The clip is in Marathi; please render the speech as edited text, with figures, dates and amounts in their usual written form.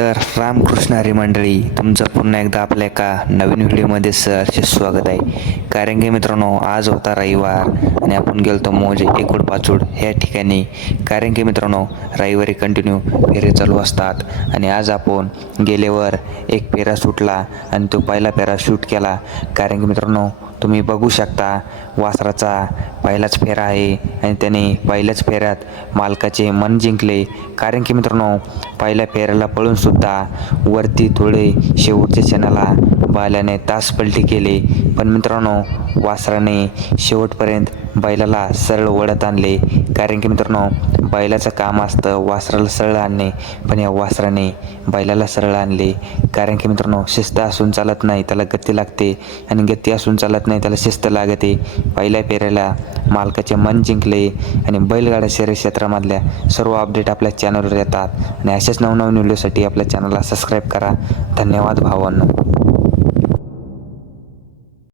तर रामकृष्ण हरी मंडळी, तुमचं पुन्हा एकदा आपल्या एका नवीन व्हिडिओमध्ये सहर्ष स्वागत आहे. कारण की मित्रांनो, आज होता रविवार आणि आपण गेलतो मोजे एकूड पाचूड ह्या ठिकाणी. कारण की मित्रांनो, रविवारी कंटिन्यू फेरे चालू असतात आणि आज आपण गेल्यावर एक फेरा सुटला आणि तो पहिला फेरा शूट केला. कारण की मित्रांनो, तुम्ही बघू शकता वासराचा पहिलाच फेरा आहे आणि त्याने पहिल्याच फेऱ्यात मालकाचे मन जिंकले. कारण की मित्रांनो, पहिल्या फेऱ्याला पळून सुद्धा वरती थोडे शेवटच्या क्षणाला बैलाने तास पलटी केले, पण मित्रांनो वासराने शेवटपर्यंत बैलाला सरळ वळत आणले. कारण की मित्रांनो, बैलाचं काम असतं वासराला सरळ आणणे, पण या वासराने बैलाला सरळ आणले. कारण की मित्रांनो, शिस्त असून चालत नाही, त्याला गती लागते आणि गती असून चालत नाही, त्याला शिस्त लागते. पहिल्या फेऱ्याला मालकाचे मन जिंकले आणि बैलगाडा शर्यत क्षेत्रामधल्या सर्व अपडेट आपल्या चॅनलवर येतात आणि अशाच नवनवीन व्हिडिओसाठी आपल्या चॅनलला सबस्क्राईब करा. धन्यवाद भावांनो.